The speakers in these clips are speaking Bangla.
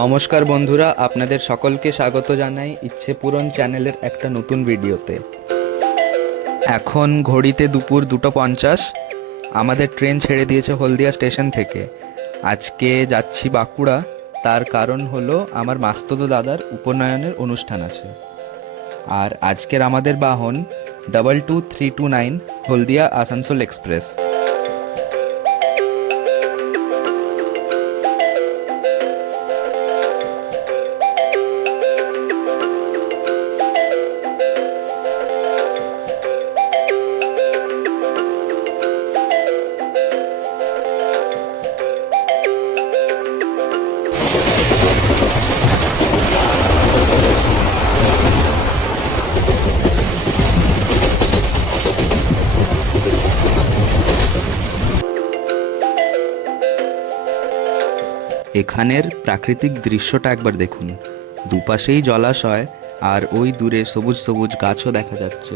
নমস্কার বন্ধুরা, আপনাদের সকলকে স্বাগত জানাই ইচ্ছে পূরণ চ্যানেলের একটা নতুন ভিডিওতে। এখন ঘড়িতে দুপুর 2:50। আমাদের ট্রেন ছেড়ে দিয়েছে হলদিয়া স্টেশন থেকে। আজকে যাচ্ছি বাঁকুড়া। তার কারণ হলো আমার মাস্তুতো দাদার উপনয়নের অনুষ্ঠান আছে। আর আজকের আমাদের বাহন 22329 হলদিয়া আসানসোল এক্সপ্রেস। এখানের প্রাকৃতিক দৃশ্যটা একবার দেখুন। দুপাশেই জলাশয়, আর ওই দূরে সবুজ সবুজ গাছও দেখা যাচ্ছে।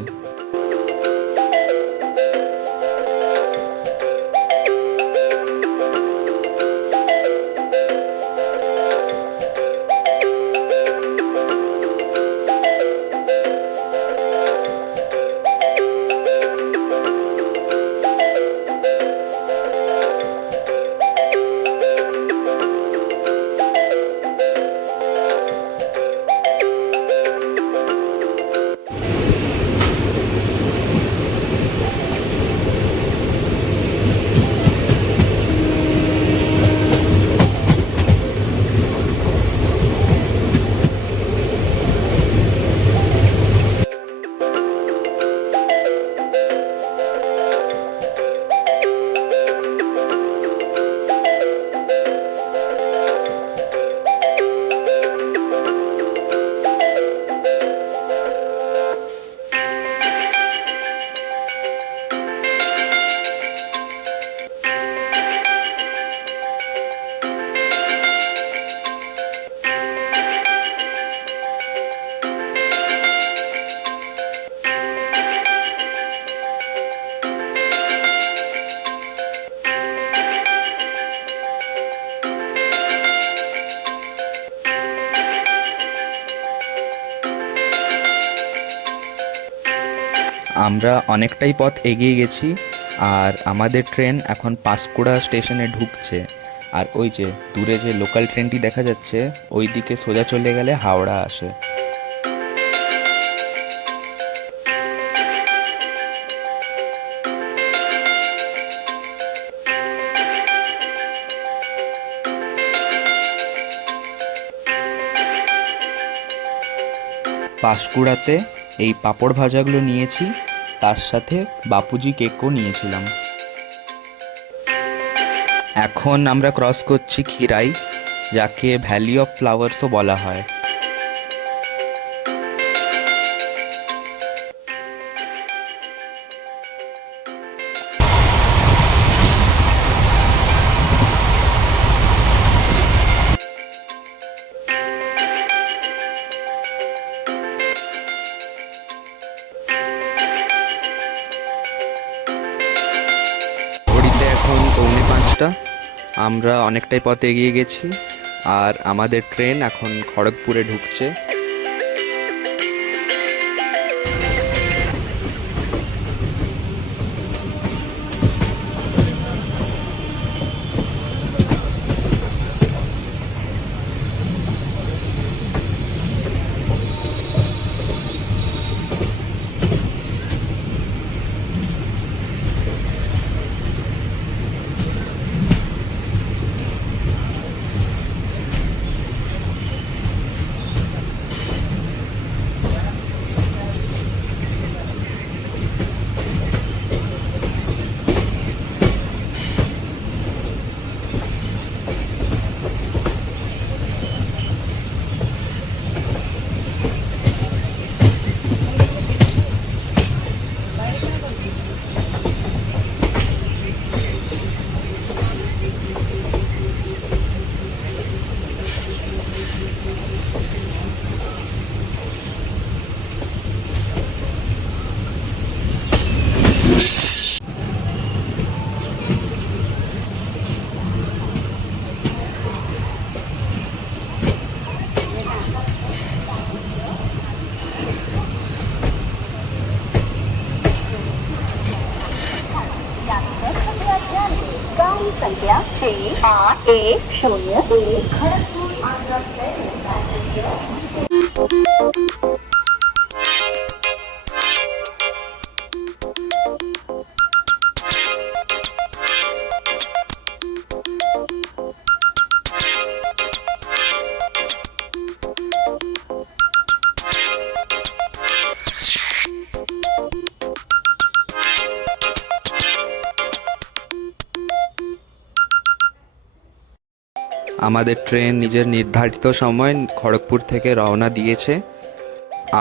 আমরা অনেকটাই পথ এগিয়ে গেছি, আর আমাদের ট্রেন এখন পাঁশকুড়া স্টেশনে ঢুকছে। আর ওই যে দূরে যে লোকাল ট্রেনটি দেখা যাচ্ছে, ওই দিকে সোজা চলে গেলে হাওড়া আসে। পাঁশকুড়াতে এই পাঁপড় ভাজাগুলো নিয়েছি, তার সাথে বাপুজি কেকও নিয়েছিলাম। এখন আমরা ক্রস করছি খিরাই, যাকে ভ্যালি অফ ফ্লাওয়ার্সও বলা হয়। ঘড়িতে এখন 4:45। আমরা অনেকটাই পথ এগিয়ে গেছি, আর আমাদের ট্রেন এখন খড়গপুরে ঢুকছে। संख्या 6810 खड़गपुर आगरा আমাদের ট্রেন নিজের নির্ধারিত সময় খড়গপুর থেকে রওনা দিয়েছে।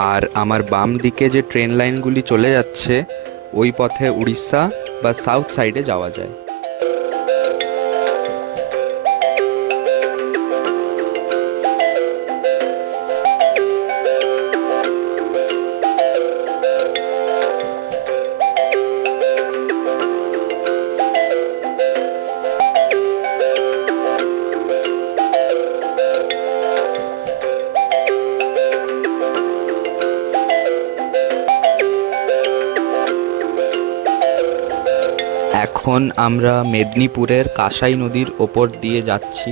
আর আমার বাম দিকে যে ট্রেন লাইনগুলি চলে যাচ্ছে ওই পথে উড়িষ্যা বা সাউথ সাইডে যাওয়া যায়। এখন আমরা মেদিনীপুরের কাঁসাই নদীর ওপর দিয়ে যাচ্ছি।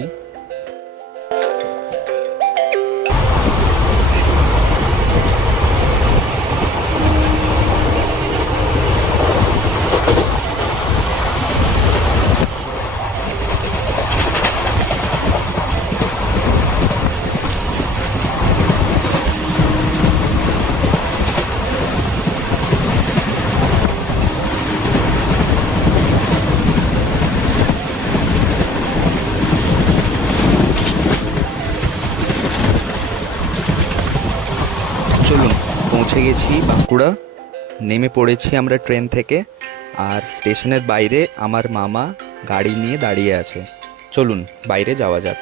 চলুন, পৌঁছে গেছি বাঁকুড়া। নেমে পড়েছি আমরা ট্রেন থেকে। আর স্টেশনের বাইরে আমার মামা গাড়ি নিয়ে দাঁড়িয়ে আছে। চলুন বাইরে যাওয়া যাক।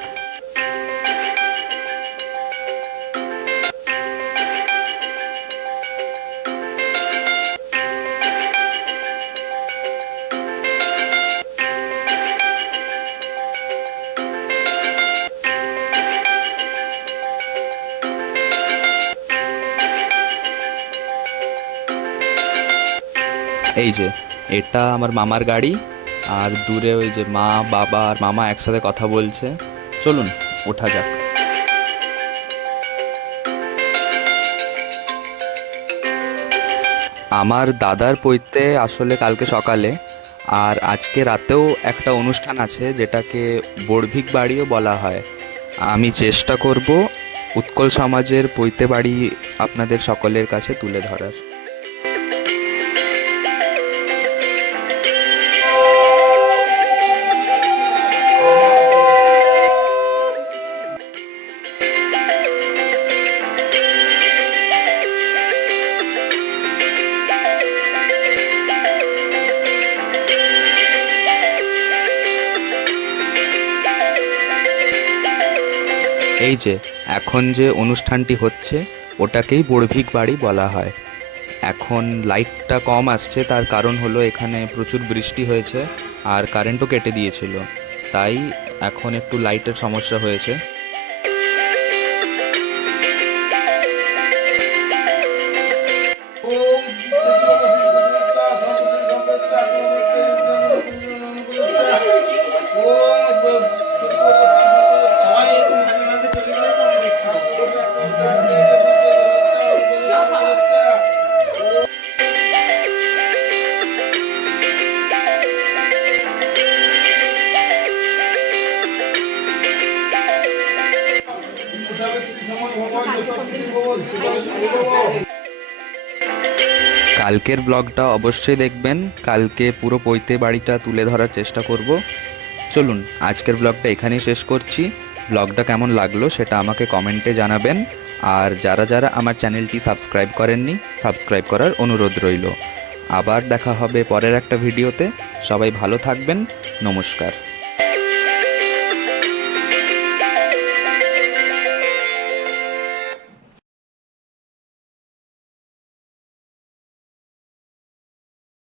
এই যে এটা আমার মামার গাড়ি, আর দূরে ওই যে মা বাবা আর মামা একসাথে কথা বলছে। চলুন ওঠা যাক। আমার দাদার পৈতে আসলে কালকে সকালে, আর আজকে রাতেও একটা অনুষ্ঠান আছে যেটাকে বড়ভিক বাড়িও বলা হয়। আমি চেষ্টা করব উৎকল সমাজের পৈতে বাড়ি আপনাদের সকলের কাছে তুলে ধরার। এই যে এখন যে অনুষ্ঠানটি হচ্ছে ওটাকেই বড়ভিক বাড়ি বলা হয়। এখন লাইটটা কম আসছে, তার কারণ হলো এখানে প্রচুর বৃষ্টি হয়েছে আর কারেন্টও কেটে দিয়েছিল, তাই এখন একটু লাইটের সমস্যা হয়েছে। কালকের ব্লগটা অবশ্যই দেখবেন। কালকে পুরো পৈতে বাড়িটা তুলে ধরার চেষ্টা করব। চলুন আজকের ব্লগটা এখানেই শেষ করছি। ব্লগটা কেমন লাগলো সেটা আমাকে কমেন্টে জানাবেন। আর যারা যারা আমার চ্যানেলটি সাবস্ক্রাইব করেননি, সাবস্ক্রাইব করার অনুরোধ রইল। আবার দেখা হবে পরের একটা ভিডিওতে। সবাই ভালো থাকবেন। নমস্কার।